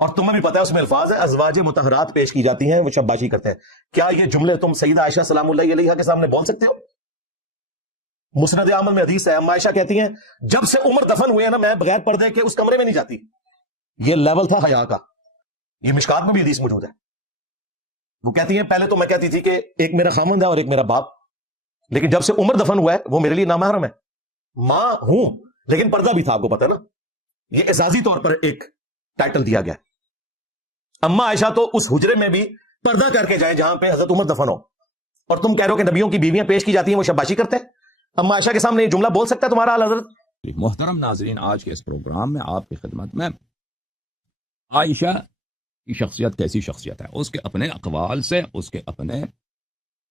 اور تمہیں بھی پتا ہے اس میں الفاظ ہے ازواج مطہرات پیش کی جاتی ہیں، وہ شاباشی کرتے ہیں. کیا یہ جملے تم سیدہ عائشہ سلام اللہ علیہا کے سامنے بول سکتے ہو؟ مسند احمد میں حدیث ہے، اما عائشہ کہتی ہیں جب سے عمر دفن ہوئے ہیں نا، میں بغیر پردے کے اس کمرے میں نہیں جاتی. یہ لیول تھا حیا کا. یہ مشکات میں بھی حدیث موجود ہے. وہ کہتی ہیں پہلے تو میں کہتی تھی کہ ایک میرا خامند ہے اور ایک میرا باپ، لیکن جب سے عمر دفن ہوا ہے وہ میرے لیے نامحرم ہے. ماں ہوں لیکن پردہ بھی تھا، آپ کو پتا ہے نا. یہ اعزازی طور پر ایک ٹائٹل دیا گیا. اما عائشہ تو اس حجرے میں بھی پردہ کر کے جائیں جہاں پہ حضرت عمر دفن ہو، اور تم کہہ رہے ہو کہ نبیوں کی بیویاں پیش کی جاتی ہیں وہ شاباشی کرتے ہیں. اما عائشہ کے سامنے یہ جملہ بول سکتا ہے تمہارا اعلی حضرت؟ محترم ناظرین، آج کے اس پروگرام میں آپ کی خدمت میں عائشہ کی شخصیت کیسی شخصیت ہے، اس کے اپنے اقوال سے، اس کے اپنے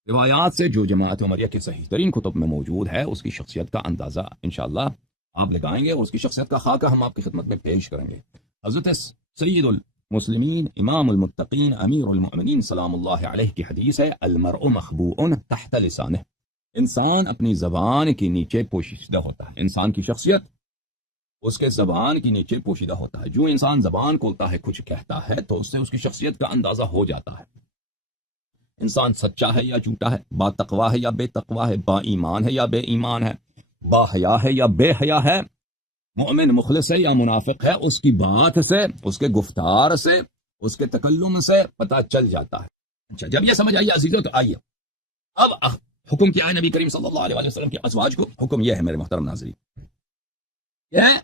روایات سے جو جماعت عمریہ کے صحیح ترین کتب میں موجود ہے، اس کی شخصیت کا اندازہ انشاءاللہ آپ لگائیں گے اور اس کی شخصیت کا خاکہ ہم آپ کی خدمت میں پیش کریں گے. حضرت سید المسلمین امام المتقین امیر المؤمنین سلام اللہ علیہ کی حدیث ہے، المرء مخبوء تحت لسانہ. انسان اپنی زبان کے نیچے پوشیدہ ہوتا ہے. انسان کی شخصیت اس کے زبان کے نیچے پوشیدہ ہوتا ہے. جو انسان زبان کھولتا ہے، کچھ کہتا ہے، تو اس سے اس کی شخصیت کا اندازہ ہو جاتا ہے. انسان سچا ہے یا جھوٹا ہے، با تقوی ہے یا بے تقوی ہے، با ایمان ہے یا بے ایمان ہے، با حیا ہے یا بے حیا ہے، مومن مخلص ہے یا منافق ہے، اس کی بات سے، اس کے گفتار سے، اس کے تکلم سے پتہ چل جاتا ہے. اچھا، جب یہ سمجھ آئیے عزیزو تو آئیے اب حکم کیا ہے نبی کریم صلی اللہ علیہ وسلم کے ازواج کو. حکم یہ ہے میرے محترم ناظرین، یہ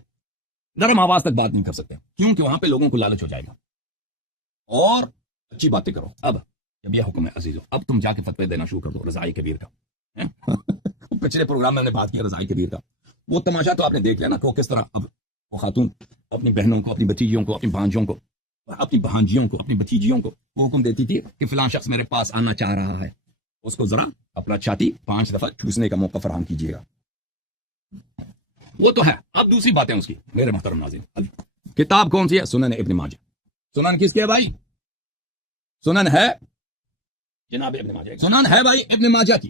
نرم آواز تک بات نہیں کر سکتے کیونکہ وہاں پہ لوگوں کو لالچ ہو جائے گا، اور اچھی باتیں کرو. اب جب یہ حکم ہے عزیزو، اب تم جا کے فتوی دینا شروع کر دو رضائی کبیر کا. پچھلے پروگرام میں ہم نے بات کیا رضائی کبیر کا. وہ تماشا تو آپ نے دیکھ لیا نا کہ وہ کس طرح اب وہ خاتون اپنی بہنوں کو، اپنی بچیوں کو، اپنی بھانجوں کو، اپنی بھانجیوں کو، اپنی بچیجیوں کو وہ حکم دیتی تھی کہ فلاں شخص میرے پاس آنا چاہ رہا ہے، اس کو ذرا اپنا چھاتی 5 دفعہ ٹھوسنے کا موقع فراہم کیجیے گا. وہ تو ہے. اب دوسری باتیں اس کی میرے محترم ناظرین، کتاب کون سی ہے؟ سنن ابن ماجہ. سنن کس کی ہے بھائی؟ سنن ہے جناب ابن ماجہ. سنن ہے بھائی ابن ماجہ کی.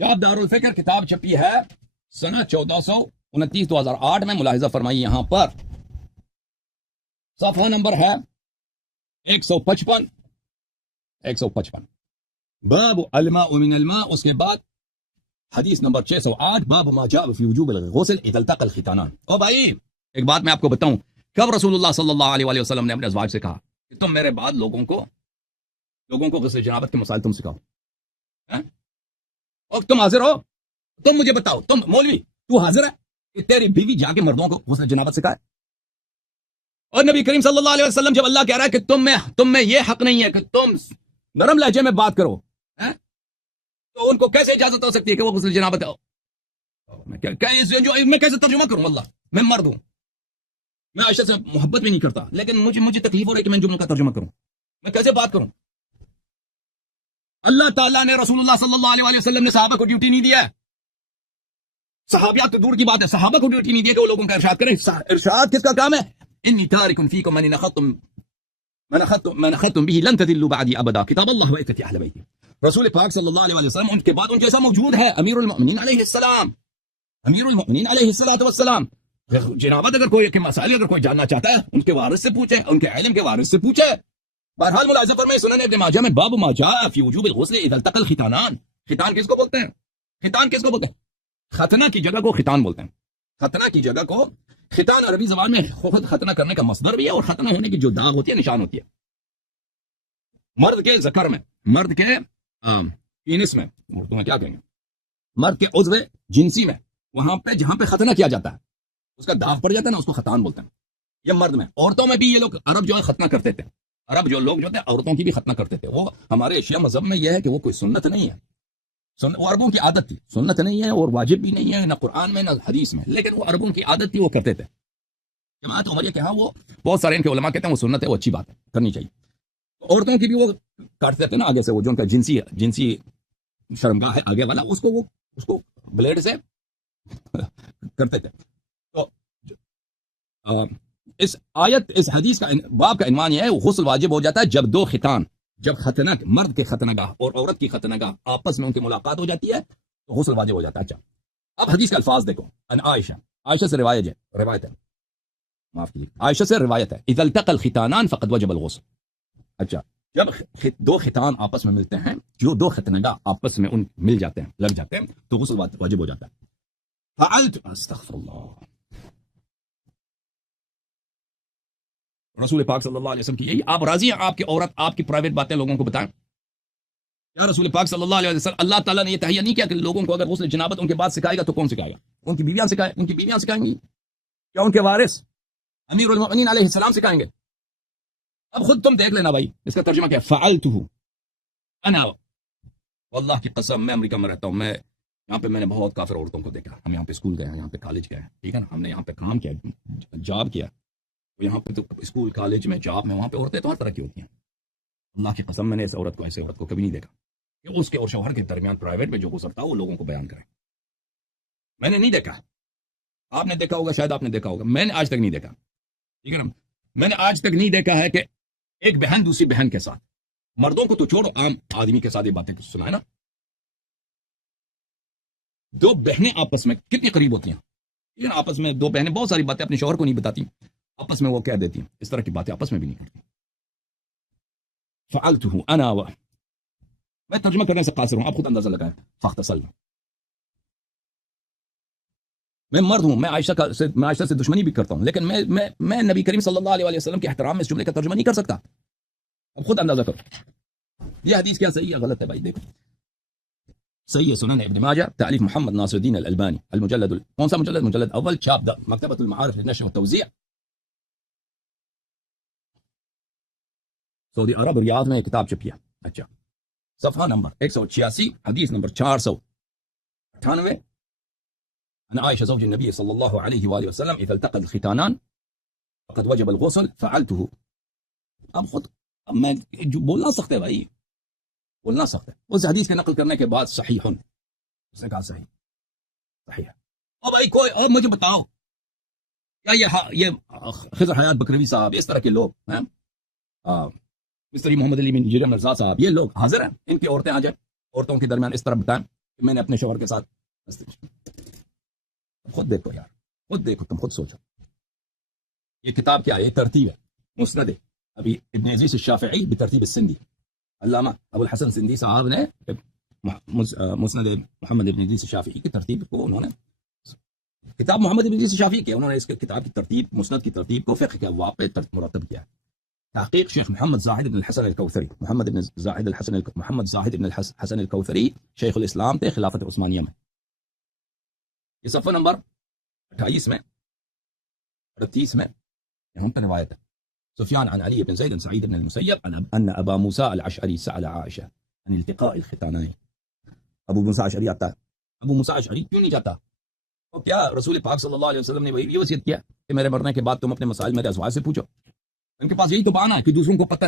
چاپ دار الفکر کتاب چھپی ہے سنہ 1429 2008 میں. ملاحظہ فرمائیے یہاں پر صفحہ نمبر ہے 155 باب الماء من الماء. اس کے بعد حدیث نمبر 608 باب ما جاء فی وجوب الغسل اذا التقى الختانان. او بھائی ایک بات میں آپ کو بتاؤں، کب رسول اللہ صلی اللہ علیہ وسلم نے اپنے ازواج سے کہا کہ تم میرے بعد لوگوں کو غسل جنابت کے مسائل تم سکھاؤ؟ اور تم حاضر ہو؟ تم مجھے بتاؤ، تم مولوی تو حاضر ہے کہ تیری بیوی جا کے مردوں کو غسل جنابت سکھائے؟ اور نبی کریم صلی اللہ علیہ وسلم جب اللہ کہہ رہا ہے کہ تم میں یہ حق نہیں ہے کہ تم نرم لہجے میں بات کرو، تو ان کو کیسے اجازت ہو سکتی ہے کہ وہ غسل جنابت ہو؟ میں کیسے ترجمہ کروں؟ اللہ میں مرد ہوں، میں عائشہ سے محبت بھی نہیں کرتا، لیکن مجھے تکلیف ہو رہی ہے کہ میں جملوں کا ترجمہ کروں. میں کیسے بات کروں؟ اللہ تعالیٰ نے رسول اللہ صلی اللہ علیہ وسلم نے صحابہ کو ڈیوٹی نہیں دیا ہے. صحابیات تو دور کی بات ہے، صحابہ کو ڈیوٹی نہیں دیا کہ وہ لوگوں کا ارشاد کریں. ارشاد کس کا کام ہے؟ انی تارک فیکم من اخذتم به لن تضلوا بعدی ابدا، کتاب اللہ و عترتی اہل بیتی. رسول پاک صلی اللہ علیہ وسلم ان کے بعد ان جیسا موجود ہے امیر المؤمنین علیہ السلام، امیر المؤمنین علیہ السلام. جنابت اگر کوئی کے مسائل اگر کوئی جاننا چاہتا ہے ان کے وارث سے پوچھے، ان کے علم کے وارث سے پوچھے. بہرحال ملاحظہ فرمائیں سنن ابن ماجہ میں باب ما جاء فی وجوب الغسل اذا التقى الختانان. ختان کس کو بولتے ہیں؟ ختان کس کو بولتے ہیں؟ ختنہ کی جگہ کو ختان بولتے ہیں. ختنہ کی جگہ کو ختان عربی زبان میں خود ختنہ کرنے کا مصدر بھی ہے، اور ختنہ ہونے کی جو داغ ہوتی ہے، نشان ہوتی ہے. مرد کے ذکر میں، مرد کے پینس میں، اردو میں کیا کہیں گے، مرد کے عضو جنسی میں، وہاں پہ جہاں پہ ختنہ کیا جاتا ہے اس کا داغ پڑ جاتا ہے نا، اس کو ختان بولتے ہیں. یہ مرد میں. عورتوں میں بھی یہ لوگ عرب جو ہے ختنہ کرتے تھے. عرب جو لوگ جو تھے عورتوں کی بھی ختنہ کرتے تھے. وہ ہمارے ایشیا مذہب میں یہ ہے کہ وہ کوئی سنت نہیں ہے، وہ عربوں کی عادت تھی. سنت نہیں ہے اور واجب بھی نہیں ہے، نہ قرآن میں نہ حدیث میں، لیکن وہ عربوں کی عادت تھی، وہ کرتے تھے. جماعت عمریہ کے ہاں وہ بہت سارے ان کے علماء کہتے ہیں وہ سنت ہے، وہ اچھی بات ہے، کرنی چاہیے. عورتوں کی بھی وہ کاٹتے تھے نا آگے سے، وہ جو ان کا جنسی شرمگاہ ہے آگے والا، اس کو بلیڈ سے کرتے تھے. تو اس حدیث کا باب کا عنوان یہ ہے غسل واجب ہو جاتا ہے جب ختنہ مرد کے ختنہ گاہ اور عورت کی ختنہ گاہ آپس میں ان کی ملاقات ہو جاتی ہے تو غسل واجب ہو جاتا ہے. اچھا، اب حدیث کا الفاظ دیکھو. ان عائشہ سے روایت ہے معاف کیجیے عائشہ سے روایت ہے اذا التقى الختانان فقد وجب الغسل. اچھا جب دو ختان آپس میں ملتے ہیں جو دو ختنگا آپس میں ان مل جاتے ہیں لگ جاتے ہیں تو غسل واجب ہو جاتا ہے. فعلت استغفر اللہ رسول پاک صلی اللہ علیہ وسلم کی یہی آپ راضی ہیں آپ کی عورت آپ کی پرائیویٹ باتیں لوگوں کو بتائیں؟ کیا رسول پاک صلی اللہ علیہ وسلم اللہ تعالیٰ نے یہ تہیہ نہیں کیا کہ لوگوں کو اگر غسل جنابت ان کے بعد سکھائے گا تو کون سکھائے گا؟ ان کی بیویاں سکھائیں ان کی بیویاں سکھائیں گی کیا ان کے وارث امیر المؤمنین علیہ السلام سکھائیں گے؟ اب خود تم دیکھ لینا بھائی اس کا ترجمہ کیا ہے فعلته انا واللہ کی قسم میں امریکہ میں رہتا ہوں میں یہاں پہ میں نے بہت کافر عورتوں کو دیکھا ہم یہاں پہ اسکول گئے ہیں یہاں پہ کالج گئے ہیں ٹھیک ہے نا ہم نے یہاں پہ کام کیا جاب کیا یہاں پہ تو اسکول کالج میں جاب میں وہاں پہ عورتیں تو ہر طرح کی ہوتی ہیں اللہ کی قسم میں نے اس عورت کو ایسے عورت کو کبھی نہیں دیکھا کہ اس کے اور شوہر کے درمیان پرائیویٹ میں جو گزرتا وہ لوگوں کو بیان کریں میں نے نہیں دیکھا آپ نے دیکھا ہوگا شاید آپ نے دیکھا ہوگا میں نے آج تک نہیں دیکھا ٹھیک ہے نا میں نے آج تک نہیں دیکھا ہے کہ ایک بہن دوسری بہن کے ساتھ مردوں کو تو چھوڑو عام آدمی کے ساتھ یہ باتیں سنائے نا دو بہنیں آپس میں کتنی قریب ہوتی ہیں آپس میں دو بہنیں بہت ساری باتیں اپنے شوہر کو نہیں بتاتی آپس میں وہ کہہ دیتی ہیں اس طرح کی باتیں آپس میں بھی نہیں کرتی فعلته انا میں ترجمہ کرنے سے قاصر ہوں آپ خود اندازہ لگائیں فاغتسلنا میں مرد ہوں میں عائشہ سے دشمنی بھی کرتا ہوں لیکن میں نبی کریم صلی اللہ علیہ وسلم کے احترام میں اس جملے کا ترجمہ نہیں کر سکتا اب خود اندازہ کرو یہ حدیث کیا صحیح ہے غلط ہے بھائی دیکھو صحیح ہے سنن ابن ماجہ تالیف محمد ناصر الدین الالبانی المجلد کون سا مجلد اول چھاپ مکتبۃ المعارف للنشر والتوزیع سعودی عرب ریاض میں کتاب چھپی ہے اچھا صفحہ نمبر 186 حدیث نمبر 498 عن عائشة زوج النبي صلى الله عليه وآله وسلم إذا التقى الختانان فقد وجب الغسل فعلته اب خود اب میں بولنا سخت ہے بھائی بولنا سخت ہے اس حدیث کے نقل کرنے کے بعد صحیح اس نے کہا صحیح ہے اور بھائی کوئی اور مجھے بتاؤ کیا یہ خضر حیات بکروی صاحب اس طرح کے لوگ ہیں مستری محمد علی بن جرم مرزا صاحب یہ لوگ حاضر ہیں ان کی عورتیں آ جائیں عورتوں کے درمیان اس طرح بتائیں کہ میں نے اپنے شوہر کے ساتھ خود دیکھو یار خود دیکھو تم خود سوچو یہ کتاب کیا ہے یہ ترتیب ہے مسند ابھی ابن عزیز الشافعی بترتیب السندی علامہ ابو الحسن سندی صاحب نے مسند محمد ابن عزیز الشافعی کی ترتیب کو انہوں نے کتاب محمد ابن عزیز الشافعی کی انہوں نے اس کتاب کی ترتیب مسند کی ترتیب کو فقہ کے ابواب پہ مرتب کیا تحقیق شیخ محمد زاہد بن الحسن الکوثری محمد زاہد بن الحسن الکوثری شیخ الاسلام تھے خلافت عثمانیہ میں یہ صفحہ نمبر 28 میں 38 میں یہاں پر روایت ہے سفیان عن علی بن زید سعید بن المسیب ان ابا موسیٰ الاشعری سأل عائشہ عن التقاء الختانین ابو موسیٰ اشعری آتا ہے ابو موسیٰ اشعری کیوں نہیں جاتا تو کیا رسول پاک صلی اللہ علیہ وسلم نے وہی وصیت کیا کہ میرے مرنے کے بعد تم اپنے مسائل میرے ازواج سے پوچھو ان کے پاس یہی تو بہانہ ہے کہ دوسروں کو پتہ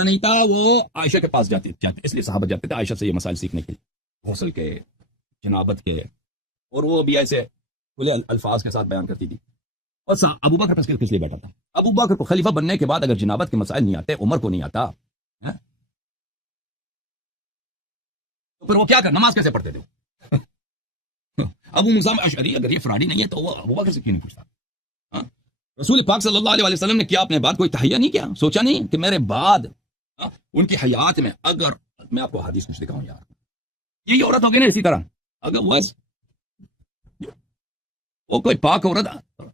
نہیں تھا وہ عائشہ کے پاس جاتے اس لیے صحابہ جاتے تھے عائشہ سے یہ مسائل سیکھنے کے لیے غسل کے جنابت کے اور وہ بھی ایسے کھلے الفاظ کے ساتھ بیان کرتی تھی اور ابو بکر پس کس لیے بیٹھا تھا ابو بکر کو خلیفہ بننے کے بعد اگر جنابت کے مسائل نہیں آتے عمر کو نہیں آتا تو پھر وہ کیا کر نماز کیسے پڑھتے تھے ابو موسیٰ اشعری اگر یہ فراڈی نہیں ہے تو وہ ابو بکر سے کیوں نہیں پوچھتا رسول پاک صلی اللہ علیہ وسلم نے کیا اپنے بعد کوئی تہیہ نہیں کیا سوچا نہیں کہ میرے بعد ان کی حیات میں اگر میں آپ کو حدیث کچھ دکھاؤں یار یہی عورت ہوگی نا اسی طرح اگر وہ کوئی پاک عورت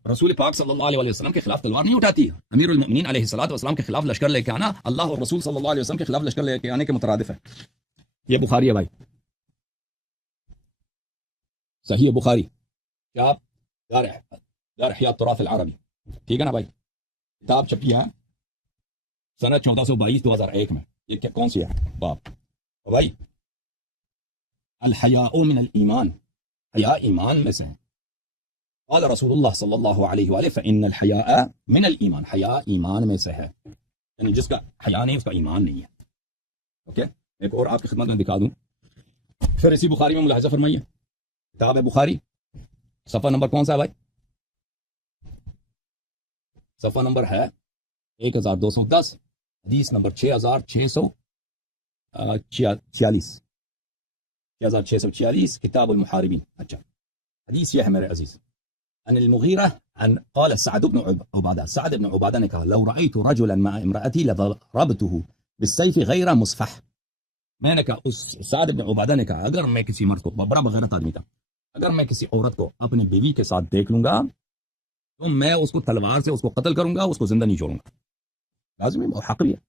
رسول پاک صلی اللہ علیہ وسلم کے خلاف تلوار نہیں اٹھاتی امیر المؤمنین علیہ الصلوۃ والسلام کے خلاف لشکر لے کے آنا اللہ اور رسول صلی اللہ علیہ وسلم کے خلاف لشکر لے کے آنے کے مترادف ہے یہ بخاری ہے بھائی صحیح بخاری کیا دار احیاء التراث العربی ٹھیک ہے نا بھائی کتاب چھپی ہے سنہ 1422 2001 میں یہ کون سی ہے باپ بھائی الحیاء من الایمان حیاء ایمان میں سے ہے قال رسول اللہ صلی اللہ علیہ وآلہ فإن الحیاء من الایمان حیاء ایمان میں سے ہے یعنی جس کا حیاء نہیں اس کا ایمان نہیں ہے اوکے ایک اور آپ کی خدمت میں دکھا دوں پھر اسی بخاری میں ملاحظہ فرمائیے کتاب ہے بخاری صفحہ نمبر کون سا ہے بھائی صفحہ نمبر ہے 1210 حدیث نمبر 6646 کتاب المحاربین اچھا حدیث یہ ہے میرے عزیز عن المغيرة عن قال سعد بن عبادة سعد بن عبادة نے کہا لو رأيت رجلا مع امرأتي لضربته بالسيف غير مصفح. میں نے کہا اس سعد بن عبادہ نے کہا اگر میں کسی مرد کو بڑا بغیرت آدمی تھا اگر میں کسی عورت کو اپنی بیوی کے ساتھ دیکھ لوں گا تو میں اس کو تلوار سے اس کو قتل کروں گا اس کو زندہ نہیں چھوڑوں گا. لازمی اور حق بھی ہے.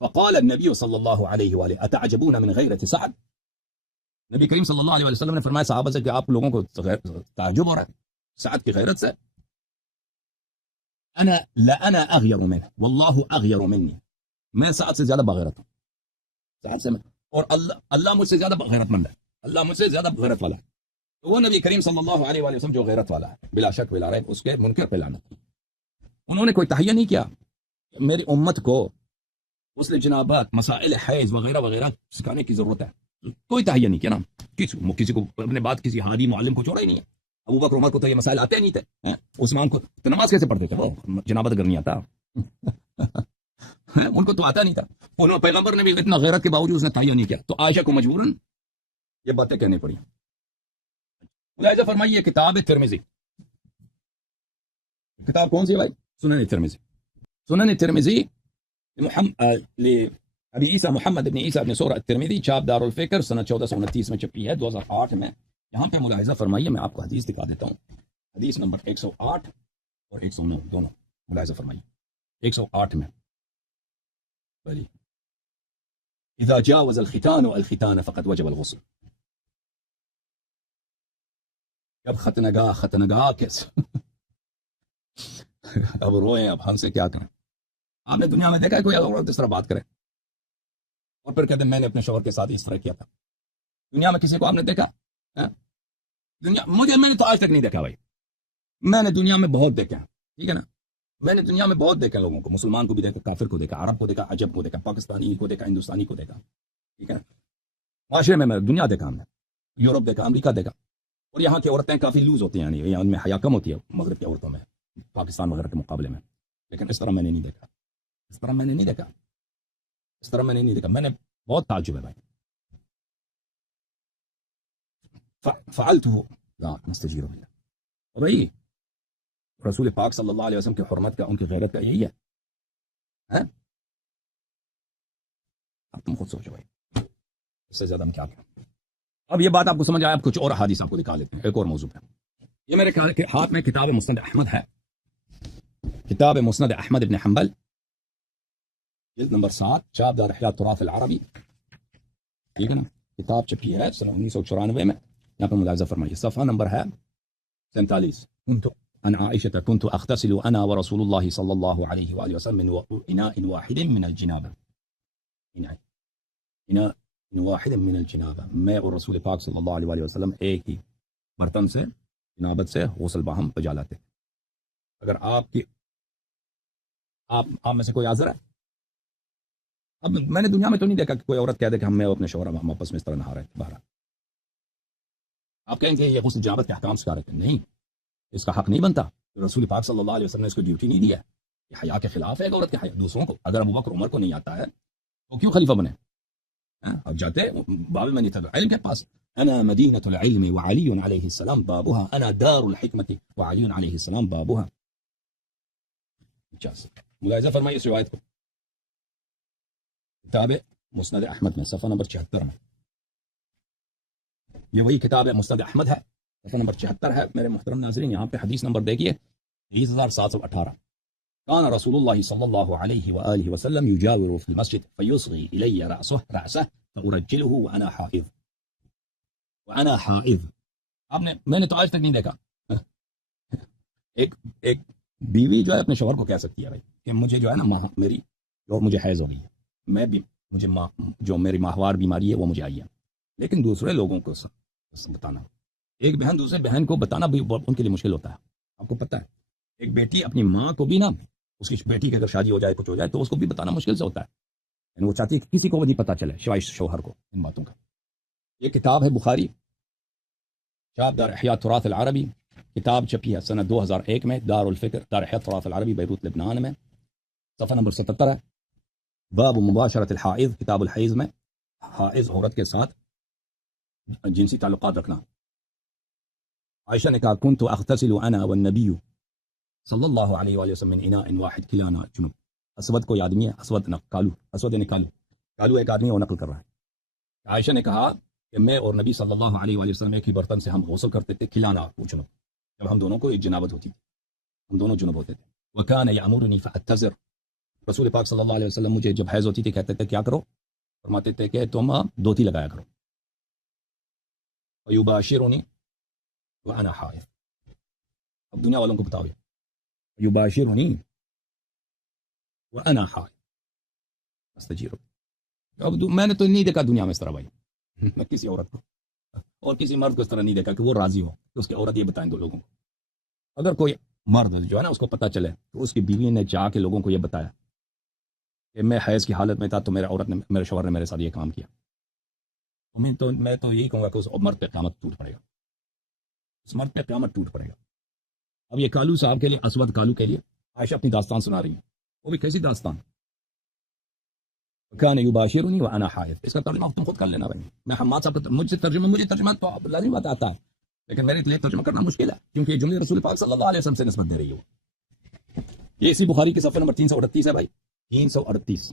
فقال النبي صلی اللہ علیہ وآلہ اتعجبون من غیرت سعد. نبی کریم صلی اللہ علیہ وسلم نے فرمایا صحابہ سے کہ آپ لوگوں کو تعجب ہو رہا ہے سعد کی غیرت سے. انا اغیر منه والله اغیر منی. میں سعد سے زیادہ بغیرت ہوں سعد سے میں اور اللہ مجھ سے زیادہ غیرت مند ہے اللہ مجھ سے زیادہ غیرت والا ہے. تو وہ نبی کریم صلی اللہ علیہ وسلم جو غیرت والا ہے بلا شک بلا ریب اس کے منکر پہ لعنت کی. انہوں نے کوئی تہیہ نہیں کیا میری امت کو غسل جنابت مسائل حیض وغیرہ وغیرہ سکھانے کی ضرورت ہے. کوئی تہیہ نہیں کیا نا کسی کو اپنے بات کسی ہادی معلم کو چھوڑا ہی نہیں ہے. ابو بکر عمر کو تو یہ مسائل آتے نہیں تھے. عثمان کو تو نماز کیسے پڑھتے تھے وہ جنابت اگر نہیں آتا ان کو تو آتا نہیں تھا. انہوں پیغمبر نے بھی اتنا غیرت کے باوجود اس نے تہیہ نہیں کیا تو عائشہ کو مجبوراً یہ باتیں کہنی پڑی. ملاحظہ فرمائیے یہ کتاب ہے ترمذی. کتاب کون سی ہے بھائی؟ سنن ترمذی. سنن ترمذی ابی عیسیٰ محمد ابن عیسیٰ ابن سورہ الترمذی چاپ دار الفکر سنہ 1429 میں چھپی ہے 2008 میں. یہاں پہ ملاحظہ فرمائیے میں آپ کو حدیث دکھا دیتا ہوں. حدیث نمبر 108 اور 109 دونوں ملاحظہ فرمائیے. 108 میں اذا جاوز الختان فقد وجب الغسل. اب ختنگاہ کیسے اب روئیں اب ہم سے کیا کریں. آپ نے دنیا میں دیکھا ہے کوئی عورت اس طرح بات کرے اور پھر کہتے ہیں میں نے اپنے شوہر کے ساتھ اس طرح کیا تھا. دنیا میں کسی کو آپ نے دیکھا؟ دنیا میں نے تو آج تک نہیں دیکھا بھائی. میں نے دنیا میں بہت دیکھا ٹھیک ہے نا. میں نے دنیا میں بہت دیکھا لوگوں کو مسلمان کو بھی دیکھا کافر کو دیکھا عرب کو دیکھا عجب کو دیکھا پاکستانی کو دیکھا ہندوستانی کو دیکھا ٹھیک ہے. معاشرے میں دنیا دیکھا ہم نے یورپ دیکھا امریکہ دیکھا. اور یہاں کی عورتیں کافی لوز ہوتی ہیں یعنی ان میں حیا کم ہوتی ہے مغرب کی عورتوں میں پاکستان وغیرہ کے مقابلے میں. لیکن اس طرح میں نے نہیں دیکھا اس طرح میں نے نہیں دیکھا. میں نے بہت تعجب ہے بھائی. فعلته لا نستجير بالله. بھائی رسول پاک صلی اللہ علیہ وسلم کی حرمت کا ان کی غیرت کا یہی ہے. اب تم خود سوچو بھائی اس سے زیادہ ہم کیا کریں. اب یہ بات آپ کو سمجھ آیا. اب کچھ اور حدیث آپ کو دکھا لیتے ہیں ایک اور موضوع پہ. یہ میرے ہاتھ میں کتاب مسند احمد ہے. کتاب مسند احمد ابن حنبل جلد نمبر 7 چاپ دار احیاء التراث العربی ٹھیک ہے نا. کتاب چھپی ہے سنہ 1994 میں. یہاں پر ملاحظہ فرمائیے صفحہ نمبر ہے 47. عن عائشة كنت أغتسل أنا ورسول الله صلى الله عليه وآله وسلم من إناء واحد من الجنابة. إناء واحد من الجنابة. میں اور رسول پاک صلی اللہ علیہ وآلہ وسلم ایک ہی برتن سے جنابت سے غسل باہم بجا لاتے. اگر آپ میں سے کوئی حاضر ہے. اب میں نے دنیا میں تو نہیں دیکھا کہ کوئی عورت کہہ دے کہ ہم اپنے شوہر ہم آپس میں اس طرح نہا رہے ہیں باہر. آپ کہیں گے یہ غسل جنابت کے احکام سکھا رہے ہیں. نہیں اس کا حق نہیں بنتا. رسول پاک صلی اللہ علیہ وسلم نے اس کو ڈیوٹی نہیں دیا. یہ حیا کے خلاف ہے ایک عورت کے حیا دوسروں کو. اگر ابو بکر عمر کو نہیں آتا ہے تو کیوں خلیفہ بنے. اب جاتے باب میں نہیں تھا علم کے پاس. انا مدینۃ العلم وعلی علیہ السلام بابها. انا دار الحکمت وعلی علیہ السلام بابها. ملاحظہ فرمائیے اس روایت کو. کتاب مسند احمد میں صفحہ نمبر 76 میں. یہ وہی کتاب ہے مسند احمد ہے صفحہ نمبر 76 ہے. میرے محترم ناظرین یہاں پہ حدیث نمبر دیکھیے 20718. كان رسول الله صلى الله عليه وآله وسلم يجاور في المسجد فيصغي إلي رأسه فأرجله وأنا حائض. میں نے تو آج تک نہیں دیکھا ایک بیوی جو ہے اپنے شوہر کو کہہ سکتی ہے بھائی کہ مجھے جو ہے نا میری اور مجھے حیض ہو گئی ہے. میں بھی مجھے جو میری ماہوار بیماری ہے وہ مجھے آئی ہے. لیکن دوسرے لوگوں کو بتانا ایک بہن دوسرے بہن کو بتانا بھی ان کے لیے مشکل ہوتا ہے. آپ کو پتہ ہے ایک بیٹی اپنی ماں کو بھی نا اس کی بیٹی کی اگر شادی ہو جائے کچھ ہو جائے تو اس کو بھی بتانا مشکل سے ہوتا ہے. یعنی وہ چاہتی ہے کہ کسی کو نہیں پتہ چلے سوائے شوہر کو ان باتوں کا. یہ کتاب ہے بخاری چاپ دار احیاء التراث العربی. کتاب چھپی ہے سنہ 2001 میں دار الفکر دار احیاء التراث العربی بیروت لبنان میں. صفحہ نمبر 77 ہے. باب مباشرت الحائض. کتاب الحیض میں حائض عورت کے ساتھ جنسی تعلقات رکھنا. عائشہ نے کہا كنت اغتسل انا والنبي صلی اللہ علیہ وآلہ وسلم من اناء واحد کلانا جنب. اسود کوئی آدمی ہے، اسود کالو، اسود یعنی کالو، کالو ایک آدمی وہ نقل کر رہا ہے. عائشہ نے کہا کہ میں اور نبی صلی اللہ علیہ وآلہ وسلم ایک ہی برتن سے ہم غسل کرتے تھے، کھلانا جنب، جب ہم دونوں کو ایک جنابت ہوتی تھی، ہم دونوں جنب ہوتے تھے. وکان یامرنی فاتزر، رسول پاک صلی اللہ علیہ وسلم مجھے جب حیض ہوتی تھی کہتے تھے کیا کرو، فرماتے تھے کہ تم دھوتی لگایا کرو. ویباشرنی وانا حائض. اب دنیا والوں کو بتاؤ، یباشرنی وانا حائض استجیر. اب میں نے تو نہیں دیکھا دنیا میں اس طرح بھائی، میں کسی عورت کو اور کسی مرد کو اس طرح نہیں دیکھا کہ وہ راضی ہو کہ اس کی عورت یہ بتائیں دو لوگوں کو. اگر کوئی مرد جو ہے نا اس کو پتہ چلے تو اس کی بیوی نے جا کے لوگوں کو یہ بتایا کہ میں حیض کی حالت میں تھا تو میرے عورت نے، میرے شوہر نے میرے ساتھ یہ کام کیا، میں تو یہی کہوں گا کہ اس مرد پہ قیامت ٹوٹ پڑے گا، اس مرد پہ قیامت ٹوٹ پڑے گا. اب یہ کالو صاحب کے لیے، اسود کالو کے لیے عائشہ اپنی داستان سنا رہی ہیں، وہ بھی کیسی داستان. کان یباشرنی وانا حائض. اس کا ترجمہ تم خود کر لینا بھائی، میں حماد صاحب کا مجھے ترجمہ تو لازم بات آتا ہے، لیکن میرے لیے ترجمہ کرنا مشکل ہے کیونکہ یہ جملے رسول پاک صلی اللہ علیہ وسلم سے نسبت دے رہی ہے. یہ اسی بخاری کے صفحہ نمبر 338 ہے بھائی، 338.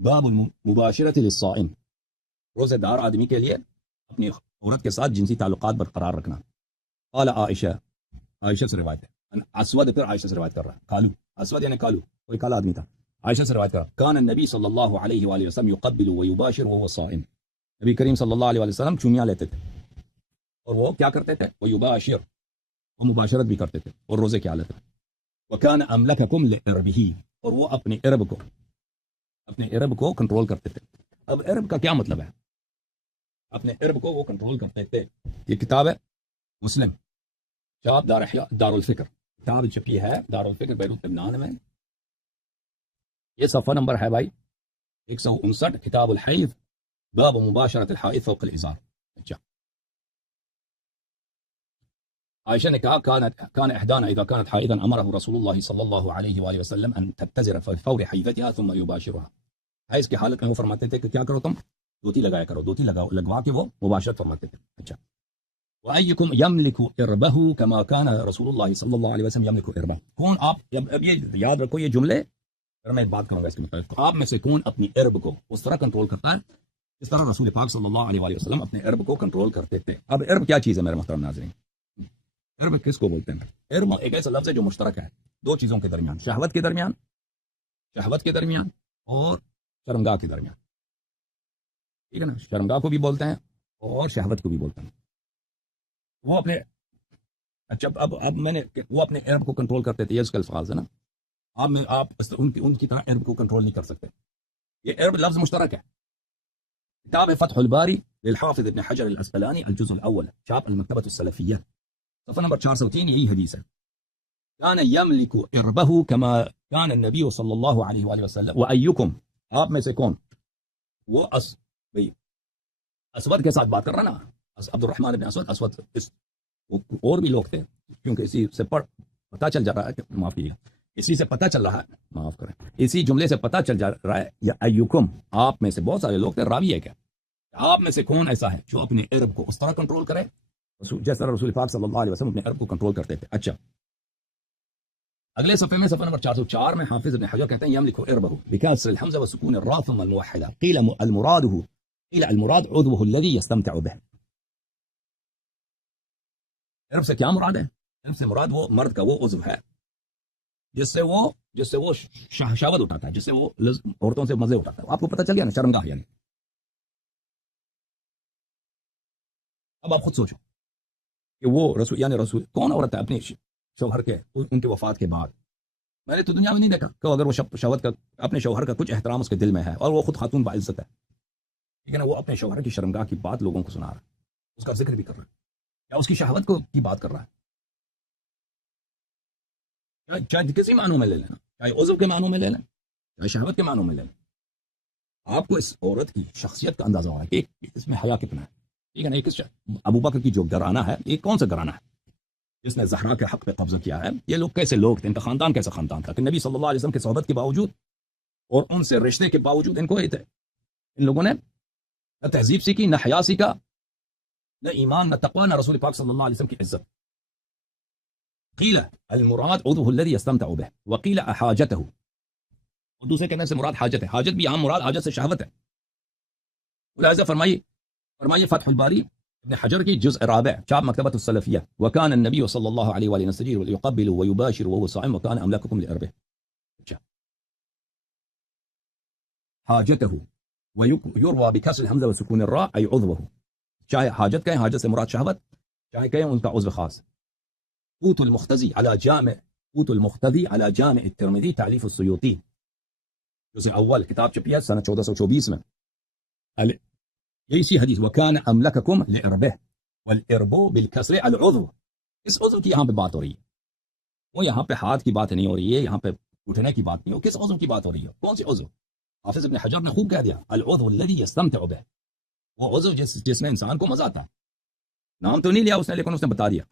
باب المباشرۃ للصائم، روزہ دار آدمی کے لیے اپنی عورت کے ساتھ جنسی تعلقات برقرار رکھنا. قال عائشہ، عائشہ سے روایت ہے، اسود پھر عائشہ سے روایت کر رہا ہے، کالو، اسود یعنی کالو، کوئی کالا آدمی تھا. عائشہ سے روایت کر رہا ہے، کان النبی صلی اللہ علیہ وآلہ وسلم یقبل ویباشر وهو صائم. نبی کریم صلی اللہ علیہ وسلم چومیاں لیتے تھے اور وہ کیا کرتے تھے، ویباشر، وہ مباشرت بھی کرتے تھے اور روزے کی حالت میں. وکان املککم لعربہ، اور وہ اپنے عرب کو کنٹرول کرتے تھے. اب عرب کا کیا مطلب ہے؟ اپنے عرب کو وہ کنٹرول کرتے تھے. یہ کتاب ہے مسلم، شاپ دار الفکر، کتاب چھپی ہے دار الفکر بیروت لبنان میں. یہ صفحہ نمبر ہے بھائی 159، کتاب الحیض، باب مباشرۃ الحائض فوق الازار. اچھا، عائشہ نے کہا کان احدانا اذا كانت حائضا امره رسول الله صلی اللہ علیہ وآلہ وسلم ان تتزر في فور حیضتها ثم يباشرها. حیض کی حالت میں وہ فرماتے تھے کہ کیا کرو، تم دوتی لگایا کرو، دوتی لگوا کے وہ مباشرت فرماتے تھے. اچھا، وَأَيُّكُمْ يَمْلِكُ إِرْبَهُ كَمَا كَانَ رسول اللہ صلی اللہ علیہ وسلم يَمْلِكُ إِرْبَهُ. کون آپ، اب یہ یاد رکھو یہ جملے، پھر میں ایک بات کروں گا اس کے مطابق، آپ میں سے کون اپنی عرب کو اس طرح کنٹرول کرتا ہے جس طرح رسول پاک صلی اللہ علیہ وآلہ وسلم اپنے عرب کو کنٹرول کرتے تھے. اب عرب کیا چیز ہے میرے محترم ناظرین؟ عرب کس کو بولتے ہیں؟ عرب ایک ایسا لفظ ہے جو مشترک ہے دو چیزوں کے درمیان، شہوت کے درمیان اور شرمگاہ کے درمیان. ٹھیک ہے نا، شرمگاہ کو بھی بولتے ہیں اور شہوت کو بھی بولتے ہیں. وہ اپنے، اچھا اب میں نے، وہ اپنے عرب کو کنٹرول کرتے تھے، یہ اس کا الفاظ ہے نا. آپ ان کی طرح عرب کو کنٹرول نہیں کر سکتے. یہ عرب لفظ مشترک ہے. کتاب فتح الباری للحافظ ابن حجر الاسقلانی، الجزء الاول، شاپ المکتبۃ السلفیہ، صفحہ نمبر 403. یہی حدیث ہے. کان یملک عربہ کما کان النبی صلی اللہ علیہ وآلہ وسلم. وایکم، آپ میں سے کون، وہ اسود کے ساتھ بات کر رہا نا، عبد الرحمن بن اسود، اور بھی لوگ تھے، کیونکہ اسی سے پتہ چل جا رہا ہے کہ، معاف کیجیے، اسی سے پتہ چل رہا ہے، معاف کریں، اسی جملے سے پتہ چل جا رہا ہے، یا ایکم، آپ میں سے بہت سارے لوگ تھے، راوی ہے کیا، آپ میں سے کون ایسا ہے جو اپنے عرب کو اس طرح کنٹرول کرے جیسا رسول پاک صلی اللہ علیہ وسلم اپنے عرب کو کنٹرول کرتے تھے. اچھا، اگلے صفحے میں، صفحہ نمبر 404 میں حافظ ابن حجر کہتے ہیں یملک عربہ بکسر الحمزہ وسکون الراء ثم الموحدہ. قیل المراد عضوہ الذی یستمتع بہ. عرب سے کیا مراد ہے؟ عرب سے مراد وہ مرد کا وہ عضو ہے جس سے وہ شہوت اٹھاتا ہے، جس سے وہ عورتوں سے مزے اٹھاتا ہے. آپ کو پتہ چل گیا نا، شرمگاہ یعنی. اب آپ خود سوچو کہ وہ رسول کون عورت ہے اپنے شوہر کے، ان کی وفات کے بعد. میں نے تو دنیا میں نہیں دیکھا کہ اگر وہ شہوت کا، اپنے شوہر کا کچھ احترام اس کے دل میں ہے اور وہ خود خاتون باعزت ہے، لیکن وہ اپنے شوہر کی شرمگاہ کی بات لوگوں کو سنا رہا ہے، اس کا ذکر بھی کر رہا ہے، یا اس کی شہوت کی بات کر رہا ہے. چاہے کسی معنوں میں لے لینا، چاہے عضو کے معنوں میں لے لیں، چاہے شہوت کے معنوں میں لے لیں، آپ کو اس عورت کی شخصیت کا اندازہ ہوگا کہ اس میں حیا کتنا ہے. ٹھیک ہے نا، ایک ابو بکر کی جو گھرانہ ہے، یہ کون سا گھرانہ ہے جس نے زہرا کے حق پہ قبضہ کیا ہے؟ یہ لوگ کیسے لوگ تھے، ان کا خاندان کیسا خاندان تھا کہ نبی صلی اللہ علیہ وسلم کی صحبت کے باوجود اور ان سے رشتے کے باوجود ان لوگوں نے نہ تہذیب سیکھی، نہ حیا سیکھا، نہ ایمان نہ تقوی نہ رسول پاک صلی اللہ علیہ وسلم کی عزت. قیل المراد عضوه الذي يستمتع به وقیل حاجته. اور دوسرے کہنے سے مراد حاجت ہے. حاجت بھی عام مراد حاجت سے شہوت ہے. لہذا فرمائیے فتح الباری ابن حجر کی جزء رابع چاپ مکتبۃ السلفیہ. وكان النبي صلى الله عليه وآله وسلم يقبل ويباشر وهو صائم وكان املككم لاربه. حاجته ويروى بكسر الحمزه وسكون الراء اي عضوه. چاہے حاجت کہیں، حاجت سے مراد شہوت، چاہے کہیں ان کا عضو خاص. قوت المختزی على جامع الترمذی تعلیف السیوطی، جزء اول کتاب چھپی ہے سنہ 1424 میں. یہ اسی حدیث وکان املککم لعربہ والعرب بالکسر العضو. اس عضو کی یہاں پہ بات ہو رہی ہے، وہ یہاں پہ ہاتھ کی بات نہیں ہو رہی ہے، یہاں پہ اٹھنے کی بات نہیں ہو. کس عضو کی بات ہو رہی ہے؟ کون سی عضو؟ حافظ ابن حجر نے خوب کہہ دیا العضو الذی یستمتع بہ، وہ عضو جس میں انسان کو مزہ آتا ہے. نام تو نہیں لیا اس نے، لیکن اس نے بتا دیا.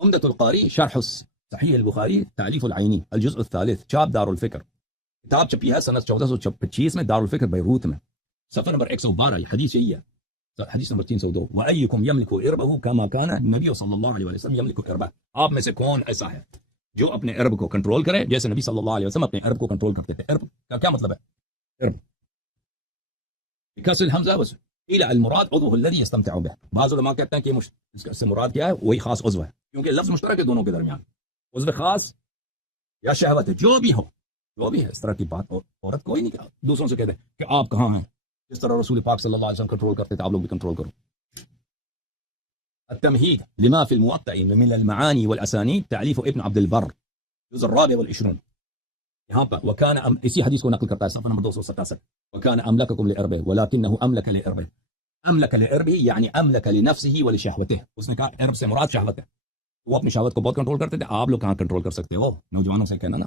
عمدۃ القاری شرح صحیح البخاری تعلیف العینی الجزء الثالث چاپ دار الفکر، کتاب چھپی ہے سنہ 1425 میں دار الفکر بیروت میں، صفحہ نمبر 112. یہ حدیث یہی ہے، حدیث نمبر 302. وَأَيُّكُمْ يَمْلِكُ عِرْبَهُ كَمَا كَانَ النَّبِيُّ صلی اللہ علیہ وسلم يَمْلِكُ عِرْبَهُ. آپ میں سے کون ایسا ہے جو اپنے عرب کو کنٹرول کرے جیسے نبی صلی اللہ علیہ وسلم اپنے عرب کو کنٹرول کرتے تھے؟ عرب کا کیا مطلب ہے؟ عرب بکسر الحمزہ قیل المراد عضوه الذي يستمتع به. بعض علماء کہتے ہیں کہ اس سے مراد کیا ہے؟ وہی خاص عضو ہے، کیونکہ لفظ مشترک ہے دونوں کے درمیان. عضو خاص یا شہوت ہے، جو بھی ہے. اس طرح کی بات عورت کوئی نہیں کہا دوسروں سے کہتے کہ آپ کہاں ہیں، جس طرح رسول پاک صلی اللہ علیہ وسلم کنٹرول کرتے تھے آپ لوگ بھی کنٹرول کرو. التمہید لما فی الموطأ من المعانی والاسانید تعلیف ابن عبد البر جزء الرابع والعشرون. یہاں پر وکان اسی حدیث کو نقل کرتا ہے صفحہ نمبر 267. وکان املککم لعربہ ولکنہ املک لعربہ. املک لعربہ یعنی املک لنفسہ ولشہوتہ. اس نے کہا عرب سے مراد شہوت ہے، وہ اپنی شہوت کو بہت کنٹرول کرتے تھے. آپ لوگ کہاں کنٹرول کر سکتے ہو؟ نوجوانوں سے کہنا نا،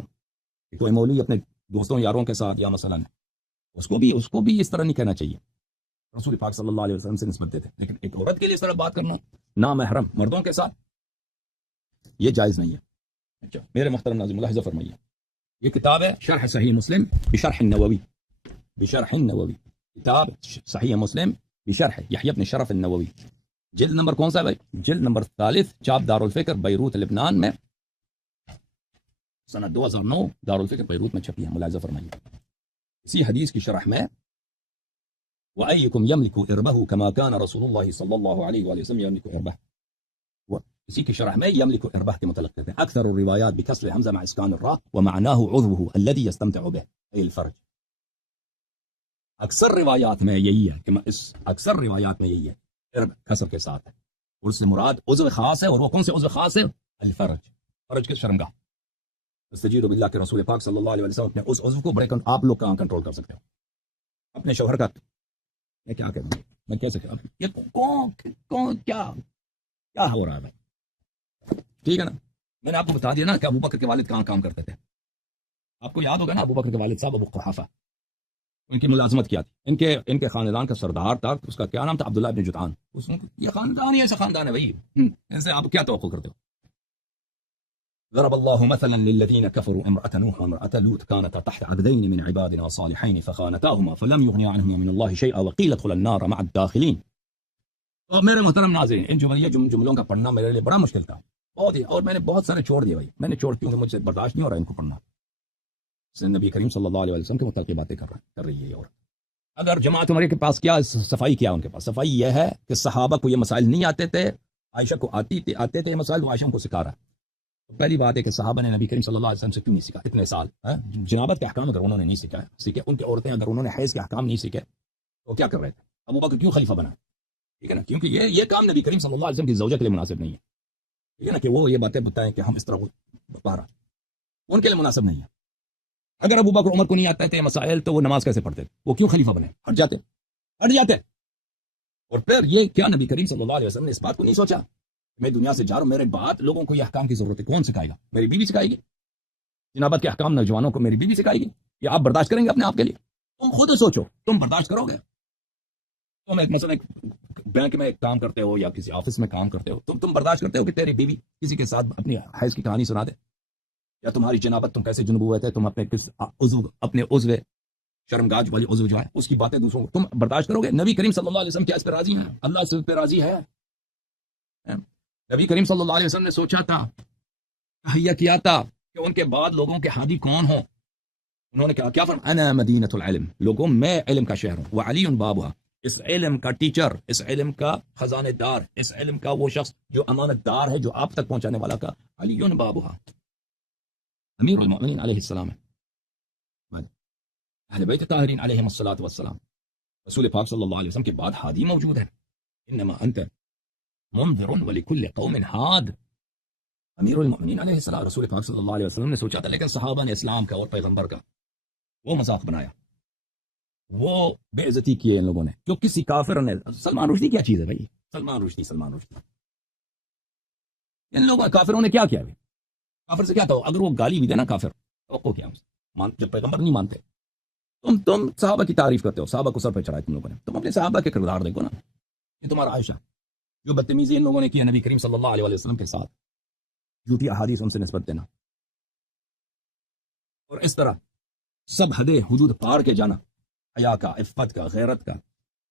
کوئی مولوی اپنے دوستوں یاروں کے ساتھ یا مثلا اس کو بھی اس طرح نہیں کہنا چاہیے. رسول پاک صلی اللہ علیہ وسلم سے نسبت دیتے، لیکن ایک عورت کے لیے اس طرح بات کرنا نامحرم مردوں کے ساتھ یہ جائز نہیں ہے. اچھا میرے محترم ناظرین ملاحظہ فرمائیے، یہ کتاب ہے شرح صحیح مسلم بشرح النووی. کتاب صحیح مسلم بشرح یحیی بن شرف النووی. جلد نمبر کون سا ہے بھائی؟ جلد نمبر 43 چاپ دار الفکر بیروت لبنان میں سنہ 2009 دار الفکر بیروت میں چھپی ہے. ملاحظہ فرمائیے اسی حدیث کی شرح میں وَأَيُّكُمْ يَمْلِكُ عِرْبَهُ كَمَا كَانَ رسول اللہ صلی اللہ علیہ وآلہ وسلم يَمْلِكُ عِرْبَهُ. اسی کی شرح میں يَمْلِكُ عِرْبَهُ کے متعلق کہتے ہیں. اکثر الروایات بکسر حمزہ مع اسکان الراء ومعناه عضوه الذي يستمتع به اي الفرج. اکثر روایات میں یہی ہے کہ عرب کسر کے ساتھ ہے، اور اس سے مراد عضو خاص ہے. اور وہ کون سے عضو خاص ہے؟ الفرج، فرج کے شرمگاہ. استجیروا باللہ کے رسول پاک صلی اللہ علیہ وسلم اپنے اس عضو کو بڑے آپ لوگ کہاں کنٹرول کر سکتے ہو؟ اپنے شوہر کا میں کیا کہوں، میں کیسے کہوں؟ یہ کون کیا ہو رہا ہے بھائی؟ ٹھیک ہے نا، میں نے آپ کو بتا دیا نا کہ ابو بکر کے والد کہاں کام کرتے تھے. آپ کو یاد ہوگا نا ابو بکر کے والد صاحب ابو قحافہ، ان کی ملازمت کیا تھی؟ ان کے خاندان کا سردار تھا، اس کا کیا نام تھا؟ عبداللہ ابن جدعان. یہ خاندان ہی ایسا خاندان ہے بھائی، ایسے آپ کیا توقع کرتے ہو؟ ضرب الله مثلا للذين كفروا امرأة نوح وامرأة لوط كانتا تحت عبدين من عبادنا صالحين فخانتاهما فلم يغنيا عنهما من الله شيئا وقيل ادخلا النار مع الداخلين. اور میرے محترم ناظرین، ان جملوں کا پڑھنا میرے لیے بڑا مشکل تھا بہت ہی، اور میں نے بہت سارے چھوڑ دیے بھائی. میں نے چھوڑ کیونکہ مجھ سے برداشت نہیں ہو رہا ان کو پڑھنا. نبی کریم صلی اللہ علیہ وسلم کے متعلق باتیں کر رہی ہے. اور اگر جماعت عمرے کے پاس کیا صفائی کیا، ان کے پاس صفائی یہ ہے کہ صحابہ کو یہ مسائل نہیں آتے تھے، عائشہ کو آتے تھے یہ مسائل، تو عائشہ کو سکھا رہا ہے. پہلی بات ہے کہ صحابہ نے نبی کریم صلی اللہ علیہ وسلم سے کیوں نہیں سیکھا اتنے سال؟ جنابت کے احکام اگر انہوں نے نہیں سیکھے، ان کے عورتیں اگر انہوں نے حیض کے احکام نہیں سیکھے تو کیا کر رہے تھے؟ ابو بکر کیوں خلیفہ بنا؟ ٹھیک ہے نا، کیونکہ یہ کام نبی کریم صلی اللہ علیہ وسلم کی زوجہ کے لیے مناسب نہیں ہے. ٹھیک ہے نا، کہ وہ یہ باتیں بتائیں کہ ہم اس طرح بتا رہا، ان کے لیے مناسب نہیں ہے. اگر ابو بکر عمر کو نہیں آتے تھے مسائل تو وہ نماز کیسے پڑھتے؟ وہ کیوں خلیفہ بنے؟ ہٹ جاتے. اور پھر یہ کیا نبی کریم صلی اللہ علیہ وسلم نے اس بات کو نہیں سوچا؟ میں دنیا سے جا رہا ہوں، میرے بعد لوگوں کو یہ احکام کی ضرورت ہے، کون سکھائے گا؟ میری بیوی سکھائے گی. جنابت کے احکام نوجوانوں کو میری بیوی سکھائے گی، یا آپ برداشت کریں گے اپنے آپ کے لیے؟ تم خود سوچو، تم برداشت کرو گے؟ تم مثلا بینک میں کام کرتے ہو یا کسی آفس میں کام کرتے ہو، تم برداشت کرتے ہو کہ تیری بیوی کسی کے ساتھ اپنی حیض کی کہانی سنا دے؟ یا تمہاری جنابت، تم کیسے جنوب ہوئے تھے، تم اپنے عضو شرمگاہ والی عضو جو ہے اس کی باتیں دوسروں کو تم برداشت کرو گے؟ نبی کریم صلی اللہ علیہ وسلم کیا اس پہ راضی ہیں؟ اللہ اس پہ راضی ہے نبی کریم صلی اللہ علیہ وسلم نے سوچا تھا، تہیہ کیا تھا کہ ان کے بعد لوگوں کے ہادی کون ہوں. انہوں نے کہا، کیا فرمایا؟ انا مدینۃ العلم، لوگوں میں علم کا شہر ہوں، وعلی بابها، اس علم کا ٹیچر، اس علم کا خزانے دار، اس علم کا وہ شخص جو امانت دار ہے، جو آپ تک پہنچانے والا کا، علی بابها، امیر المؤمنین علیہ السلام ہے، اہل بیت طاہرین علیہم الصلوۃ والسلام. رسول پاک صلی اللہ علیہ وسلم کے بعد ہادی موجود ہے. انما انت منذر ولکل قوم ہاد، امیر المؤمنین علیہ السلام. رسول پاک صلی اللہ علیہ وسلم نے سوچا تھا، لیکن صحابہ نے اسلام کا اور پیغمبر کا وہ مذاق بنایا، وہ بے عزتی کی ان لوگوں نے. جو کسی کافر نے، سلمان رشدی کیا چیز ہے بھائی؟ سلمان رشدی ان لوگوں کافروں نے کیا کیا؟ کافر سے کیا تھا؟ اگر وہ گالی بھی دے نا کافر، تو کیا جب پیغمبر نہیں مانتے، تم صحابہ کی تعریف کرتے ہو، صحابہ کو سر پہ چڑھائے تم لوگوں نے. تم اپنے صحابہ کے کردار دیکھو نا. یہ تمہارا عائشہ، جو بدتمیزی ان لوگوں نے کی نبی کریم صلی اللہ علیہ وسلم کے ساتھ، جھوٹی احادیث ان سے نسبت دینا، اور اس طرح سب حد حدود پار کے جانا، حیا کا، عفت کا، غیرت کا،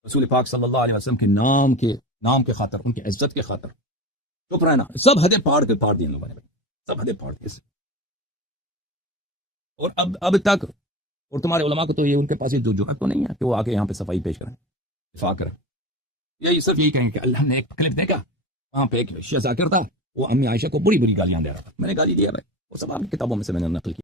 رسول پاک صلی اللہ علیہ وسلم کے نام کے خاطر، ان کی عزت کے خاطر چپ رہنا، سب حدیں پار دی ان لوگوں نے، سب حدیں پار دی. اور اب تک، اور تمہارے علماء کو تو یہ ان کے پاس جو جرأت تو نہیں ہے کہ وہ آ کے یہاں پہ صفائی پیش کریں، دفاع کریں. یہی صرف یہی کہیں کہ اللہ نے ایک کلپ دیکھا، وہاں پہ ایک شیعہ ذاکر تھا، وہ امی عائشہ کو بری گالیاں دے رہا تھا. میں نے گالی دیا بھائی، وہ سب آپ کی کتابوں میں سے میں نے نقل کی.